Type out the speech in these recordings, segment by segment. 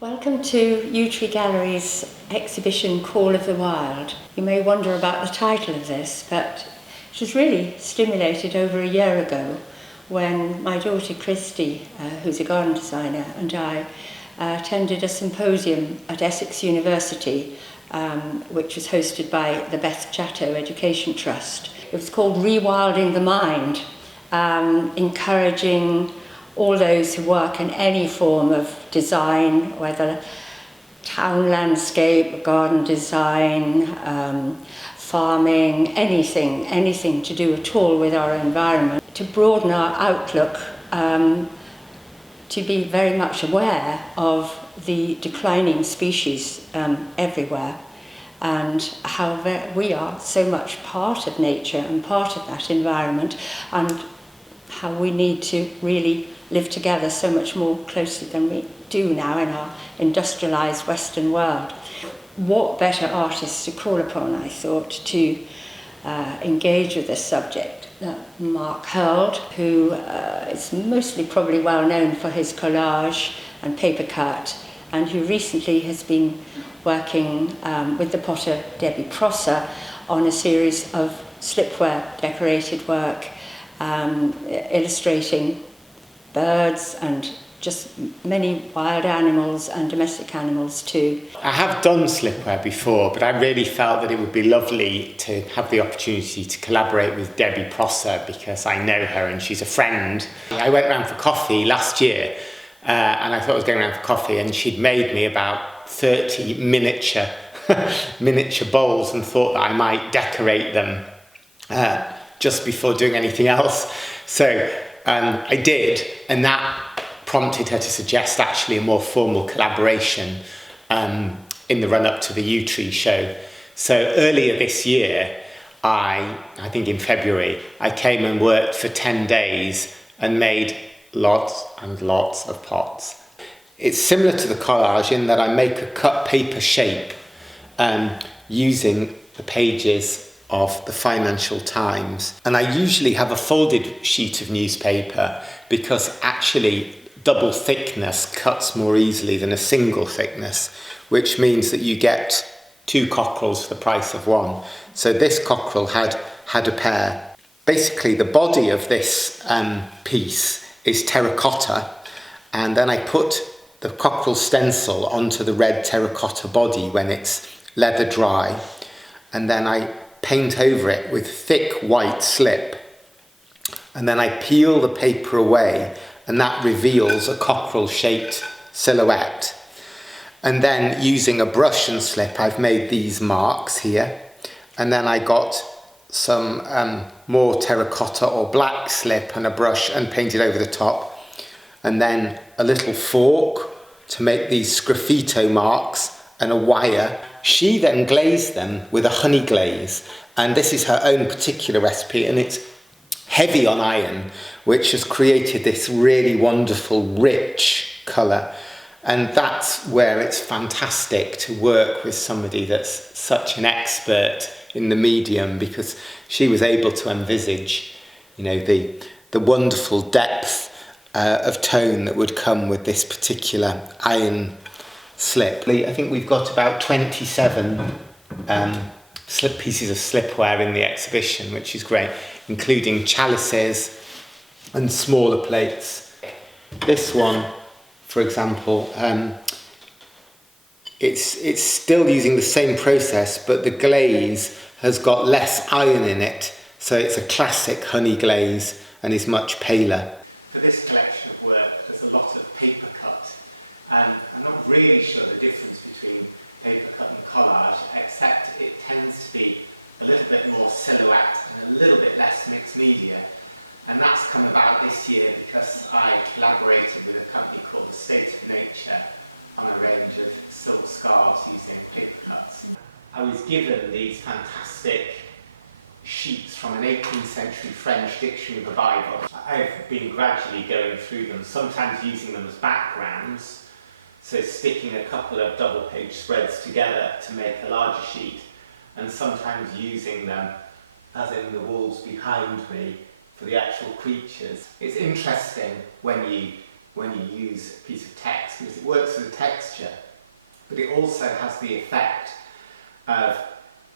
Welcome to YEW TREE Gallery's exhibition Call of the Wild. You may wonder about the title of this, but it was really stimulated over a year ago when my daughter Christy, who's a garden designer, and I attended a symposium at Essex University, which was hosted by the Beth Chatto Education Trust. It was called Rewilding the Mind, encouraging all those who work in any form of design, whether town landscape, garden design, farming, anything to do at all with our environment, to broaden our outlook, to be very much aware of the declining species everywhere, and how we are so much part of nature and part of that environment, and how we need to really live together so much more closely than we do now in our industrialised Western world. What better artists to call upon, I thought, to engage with this subject? Mark Hearld, who is mostly probably well known for his collage and paper cut, and who recently has been working with the potter Debbie Prosser on a series of slipware decorated work, illustrating birds and just many wild animals and domestic animals too. I have done slipware before, but I really felt that it would be lovely to have the opportunity to collaborate with Debbie Prosser because I know her and she's a friend. I went round for coffee last year and I thought I was going around for coffee, and she'd made me about 30 miniature bowls and thought that I might decorate them just before doing anything else. So I did, and that prompted her to suggest actually a more formal collaboration in the run-up to the YEW TREE show. So earlier this year, I think in February, I came and worked for 10 days and made lots and lots of pots. It's similar to the collage in that I make a cut paper shape using the pages of the Financial Times, and I usually have a folded sheet of newspaper because actually double thickness cuts more easily than a single thickness, which means that you get 2 cockerels for the price of 1. So this cockerel had a pair. Basically the body of this piece is terracotta, and then I put the cockerel stencil onto the red terracotta body when it's leather dry, and then I paint over it with thick white slip, and then I peel the paper away, and that reveals a cockerel shaped silhouette. And then using a brush and slip, I've made these marks here, and then I got some more terracotta or black slip and a brush and painted over the top, and then a little fork to make these sgraffito marks and a wire. She then glazed them with a honey glaze, and this is her own particular recipe, and it's heavy on iron, which has created this really wonderful rich colour. And that's where it's fantastic to work with somebody that's such an expert in the medium, because she was able to envisage, you know, the wonderful depth of tone that would come with this particular iron slip. I think we've got about 27 pieces of slipware in the exhibition, which is great, including chalices and smaller plates. This one, for example, it's still using the same process, but the glaze has got less iron in it, so it's a classic honey glaze and is much paler. For this collection of work, there's a lot of paper cut, and I'm not really sure the difference between paper cut and collage, except it tends to be a little bit more silhouette and a little bit less mixed media. And that's come about this year because I collaborated with a company called The State of Nature on a range of silk scarves using paper cuts. I was given these fantastic sheets from an 18th century French dictionary of the Bible. I've been gradually going through them, sometimes using them as backgrounds, so sticking a couple of double page spreads together to make a larger sheet, and sometimes using them as in the walls behind me for the actual creatures. It's interesting when when you use a piece of text, because it works as a texture, but it also has the effect of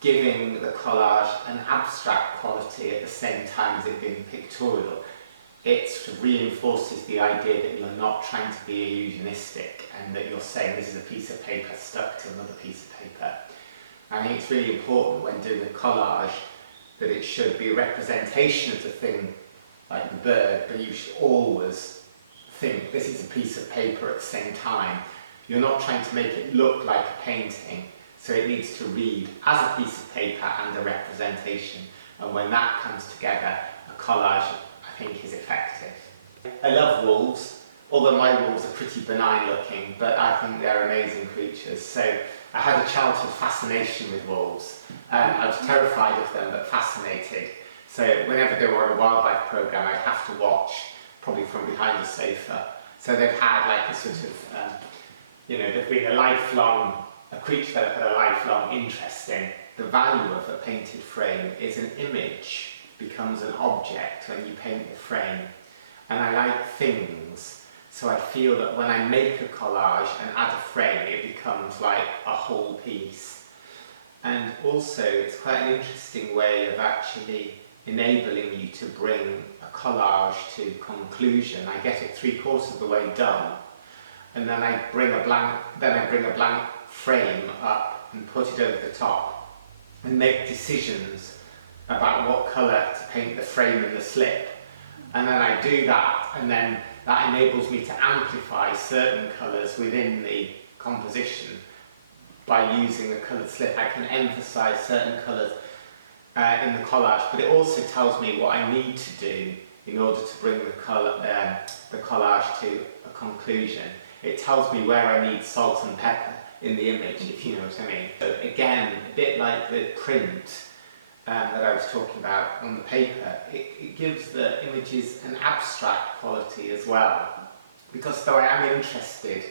giving the collage an abstract quality at the same time as it being pictorial. It sort of reinforces the idea that you're not trying to be illusionistic and that you're saying this is a piece of paper stuck to another piece of paper. I think it's really important when doing a collage that it should be a representation of the thing, like the bird, but you should always think this is a piece of paper at the same time. You're not trying to make it look like a painting, so it needs to read as a piece of paper and a representation. And when that comes together, a collage, I think, is effective. I love wolves, although my wolves are pretty benign looking, but I think they're amazing creatures. So I had a childhood fascination with wolves. I was terrified of them, but fascinated. So whenever they were on a wildlife programme, I'd have to watch, probably from behind the sofa. So they've had like a sort of, they've been a creature that I've had a lifelong interest in. The value of a painted frame is an image becomes an object when you paint the frame. And I like things, so I feel that when I make a collage and add a frame, it becomes like a whole piece. And also, it's quite an interesting way of actually enabling you to bring a collage to conclusion. I get it 3/4 of the way done, and then I bring a blank frame up and put it over the top and make decisions about what colour to paint the frame and the slip. And then I do that, and then that enables me to amplify certain colours within the composition by using a coloured slip. I can emphasise certain colours in the collage, but it also tells me what I need to do in order to bring the collage to a conclusion. It tells me where I need salt and pepper in the image, if you know what I mean. So again, a bit like the print that I was talking about on the paper, it gives the images an abstract quality as well. Because though I am interested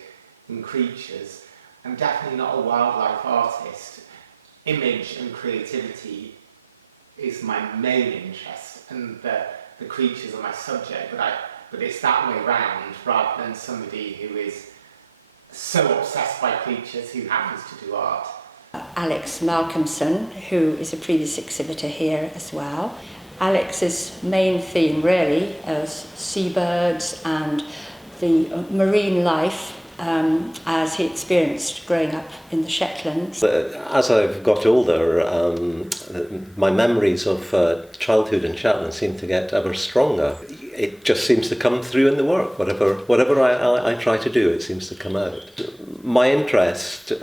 in creatures, I'm definitely not a wildlife artist. Image and creativity is my main interest, and the creatures are my subject, but it's that way round rather than somebody who is so obsessed by creatures who happens to do art. Alex Malcomson, who is a previous exhibitor here as well. Alex's main theme really is seabirds and the marine life as he experienced growing up in the Shetlands. As I've got older, my memories of childhood in Shetland seem to get ever stronger. It just seems to come through in the work. Whatever I try to do, it seems to come out. My interest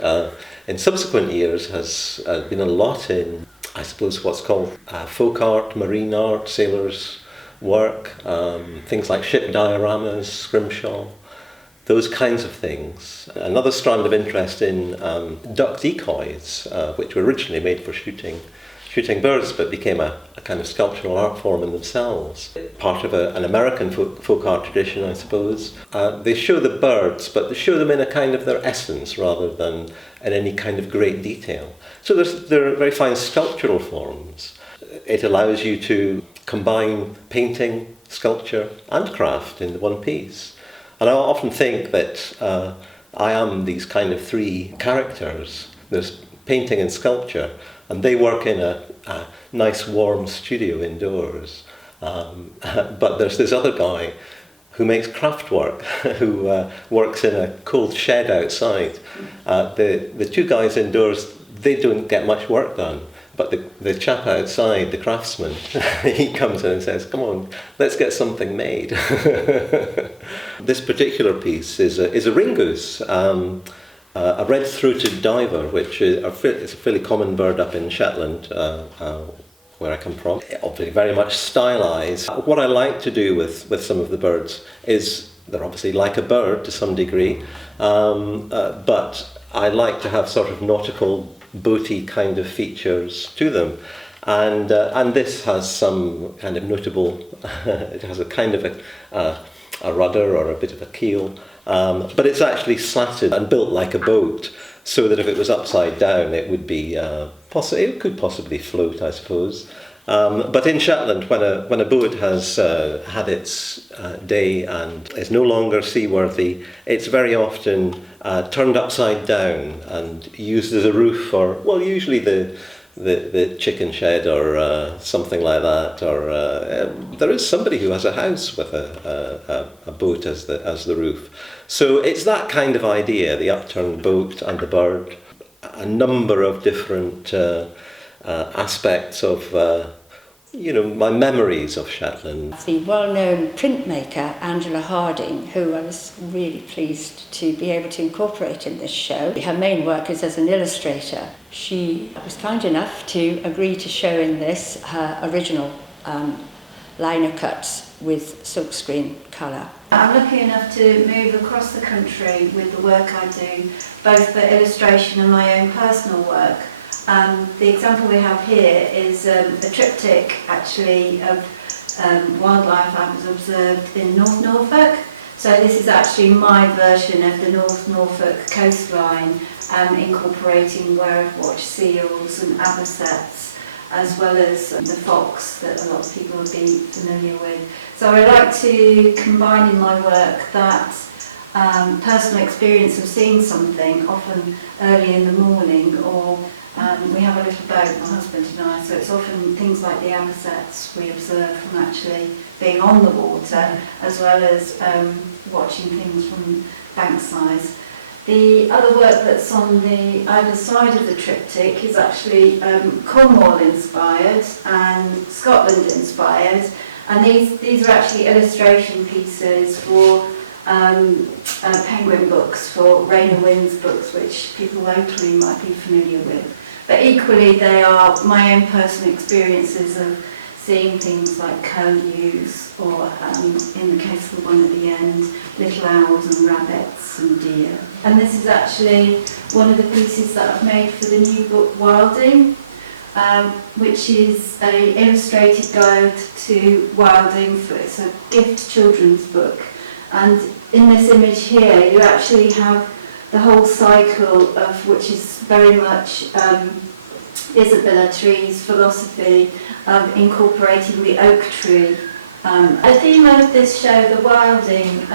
in subsequent years has been a lot in, I suppose, what's called folk art, marine art, sailors' work, things like ship dioramas, scrimshaw, those kinds of things. Another strand of interest in duck decoys, which were originally made for shooting birds, but became a kind of sculptural art form in themselves. Part of an American folk art tradition, I suppose. They show the birds, but they show them in a kind of their essence rather than in any kind of great detail. So they're very fine sculptural forms. It allows you to combine painting, sculpture and craft in one piece. And I often think that I am these kind of three characters. There's painting and sculpture, and they work in a nice warm studio indoors. But there's this other guy who makes craft work, who works in a cold shed outside. The two guys indoors, they don't get much work done. But the chap outside, the craftsman, he comes in and says, "Come on, let's get something made." This particular piece is a ringoose, a red-throated diver, which is a fairly common bird up in Shetland, where I come from. Obviously very much stylised. What I like to do with some of the birds is, they're obviously like a bird to some degree, but I like to have sort of nautical, boaty kind of features to them. And this has some kind of notable, it has a kind of a rudder or a bit of a keel, but it's actually slatted and built like a boat, so that if it was upside down it would be, it could possibly float, I suppose. But in Shetland, when a boat has had its day and is no longer seaworthy, it's very often turned upside down and used as a roof for, well, usually the chicken shed or something like that. Or there is somebody who has a house with a boat as the roof. So it's that kind of idea: the upturned boat and the bird. A number of different aspects of my memories of Shetland. The well-known printmaker Angela Harding, who I was really pleased to be able to incorporate in this show. Her main work is as an illustrator. She was kind enough to agree to show in this her original liner cuts with silkscreen colour. I'm lucky enough to move across the country with the work I do, both for illustration and my own personal work. The example we have here is a triptych, actually, of wildlife I was observed in North Norfolk. So this is actually my version of the North Norfolk coastline, incorporating where I've watched seals and avocets, as well as the fox that a lot of people will be familiar with. So I like to combine in my work that personal experience of seeing something, often early in the morning, or we have a little boat, my husband and I, so it's often things like the avocets we observe from actually being on the water, as well as watching things from bank size. The other work that's on the either side of the triptych is actually Cornwall inspired and Scotland inspired, and these are actually illustration pieces for Penguin books, for Rain and Winds books, which people locally might be familiar with. But equally, they are my own personal experiences of seeing things like curlews, or in the case of the one at the end, little owls and rabbits and deer. And this is actually one of the pieces that I've made for the new book Rewilding, which is an illustrated guide to wilding. It's a gift children's book. And in this image here, you actually have the whole cycle of which is very much Isabella Tree's philosophy of incorporating the oak tree. The theme of this show, the wilding,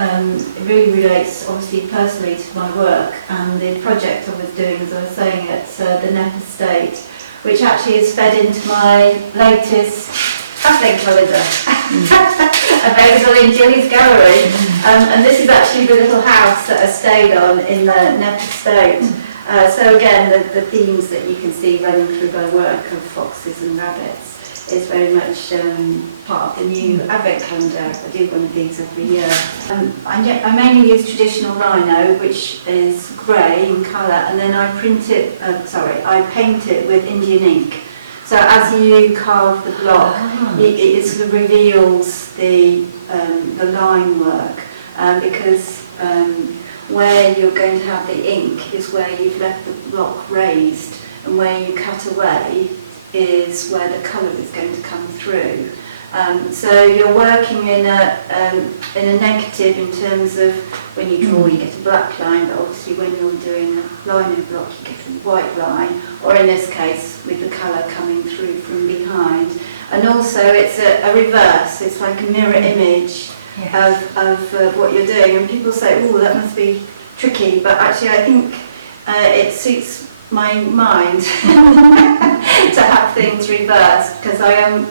really relates obviously personally to my work and the project I was doing, as I was saying, at the Knepp Estate, which actually is fed into my latest advent calendar, available in Gilly's gallery. And this is actually the little house that I stayed on in the Knepp Estate. So again, the themes that you can see running through my work of foxes and rabbits is very much part of the new advent calendar. I do one of these every year. I mainly use traditional lino, which is grey in colour, and then I paint it with Indian ink. So as you carve the block, it sort of reveals the line work, because where you're going to have the ink is where you've left the block raised, and where you cut away is where the colour is going to come through. So you're working in a negative in terms of when you draw, you get a black line, but obviously when you're doing a lino block, you get a white line, or in this case, with the colour coming through from behind. And also it's a reverse, it's like a mirror image of what you're doing. And people say, oh, that must be tricky, but actually I think it suits my mind to have things reversed, because I am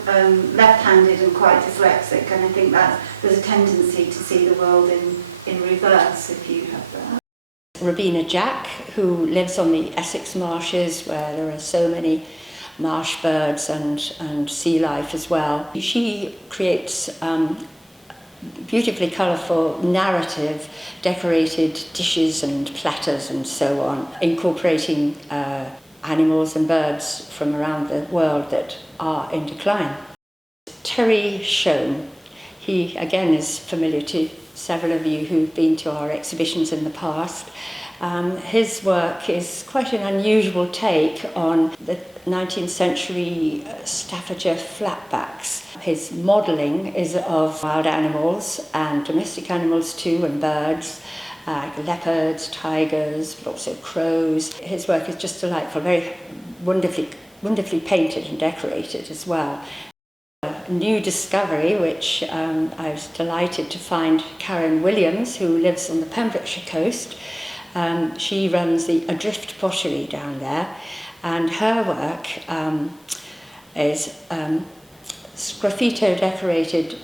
left-handed and quite dyslexic, and I think that there's a tendency to see the world in reverse if you have that. Robina Jack, who lives on the Essex marshes where there are so many marsh birds and sea life as well. She creates beautifully colourful narrative decorated dishes and platters and so on, incorporating animals and birds from around the world that are in decline. Terry Shone, he again is familiar to several of you who've been to our exhibitions in the past. His work is quite an unusual take on the 19th century Staffordshire flatbacks. His modelling is of wild animals and domestic animals too, and birds, leopards, tigers, but also crows. His work is just delightful, very wonderfully wonderfully painted and decorated as well. A new discovery, which I was delighted to find Karen Williams, who lives on the Pembrokeshire coast. She runs the Adrift Pottery down there, and her work is sgraffito decorated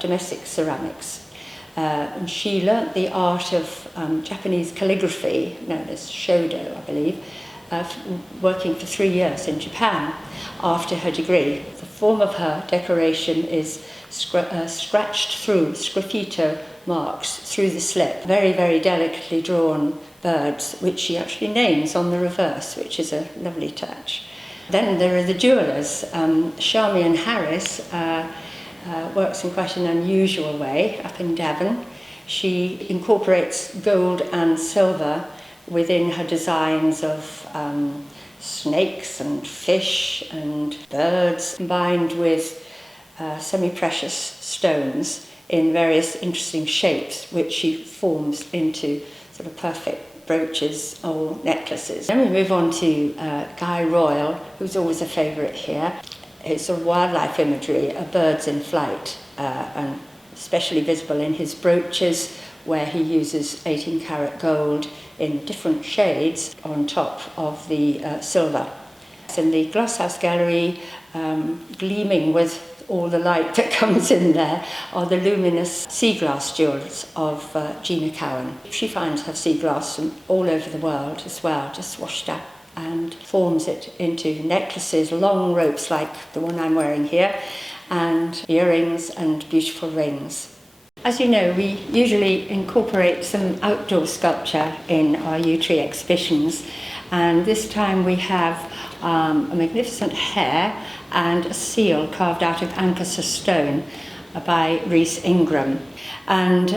domestic ceramics. And she learnt the art of Japanese calligraphy, known as Shodo, I believe, working for 3 years in Japan after her degree. The form of her decoration is scratched through sgraffito marks through the slip. Very, very delicately drawn birds, which she actually names on the reverse, which is a lovely touch. Then there are the jewellers. Charmian Harris works in quite an unusual way up in Devon. She incorporates gold and silver within her designs of snakes and fish and birds, combined with semi-precious stones in various interesting shapes, which she forms into sort of perfect brooches or necklaces. Then we move on to Guy Royale, who's always a favourite here. It's sort of wildlife imagery, birds in flight, and especially visible in his brooches, where he uses 18-karat gold in different shades on top of the silver. In the Glasshouse Gallery, gleaming with all the light that comes in there, are the luminous sea glass jewels of Gina Cowen. She finds her sea glass from all over the world as well, just washed up, and forms it into necklaces, long ropes like the one I'm wearing here, and earrings and beautiful rings. As you know, we usually incorporate some outdoor sculpture in our Yew Tree exhibitions, and this time we have a magnificent hare and a seal carved out of Anchorshire stone by Reece Ingram. And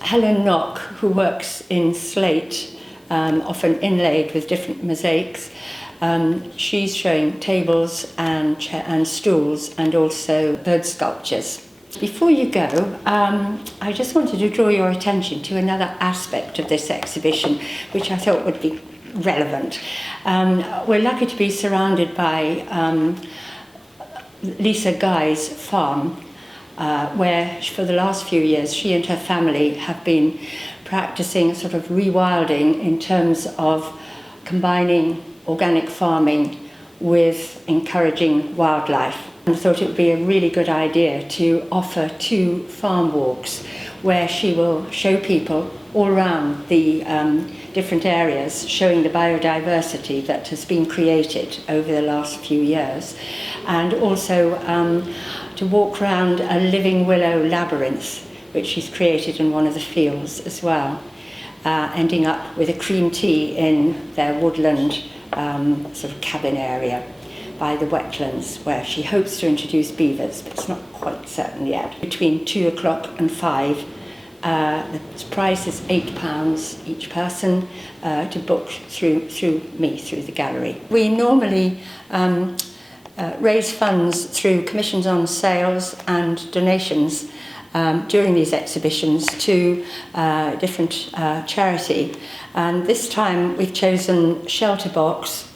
Helen Nock, who works in slate, often inlaid with different mosaics, she's showing tables and stools and also bird sculptures. Before you go, I just wanted to draw your attention to another aspect of this exhibition, which I thought would be relevant. We're lucky to be surrounded by Lisa Guy's farm, where for the last few years she and her family have been practicing sort of rewilding in terms of combining organic farming with encouraging wildlife. I thought it would be a really good idea to offer 2 farm walks where she will show people all around the different areas, showing the biodiversity that has been created over the last few years, and also to walk around a living willow labyrinth, which she's created in one of the fields as well, ending up with a cream tea in their woodland sort of cabin area by the wetlands, where she hopes to introduce beavers, but it's not quite certain yet. Between 2 o'clock and 5, the price is £8 each person to book through me, through the gallery. We normally raise funds through commissions on sales and donations during these exhibitions to different charity. And this time we've chosen Shelter Box.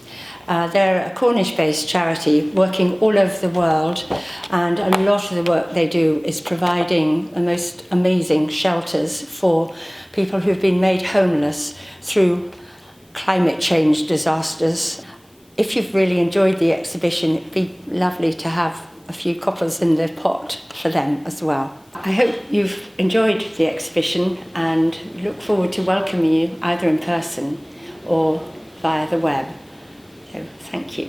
They're a Cornish-based charity working all over the world, and a lot of the work they do is providing the most amazing shelters for people who've been made homeless through climate change disasters. If you've really enjoyed the exhibition, it'd be lovely to have a few coppers in the pot for them as well. I hope you've enjoyed the exhibition and look forward to welcoming you either in person or via the web. So, thank you.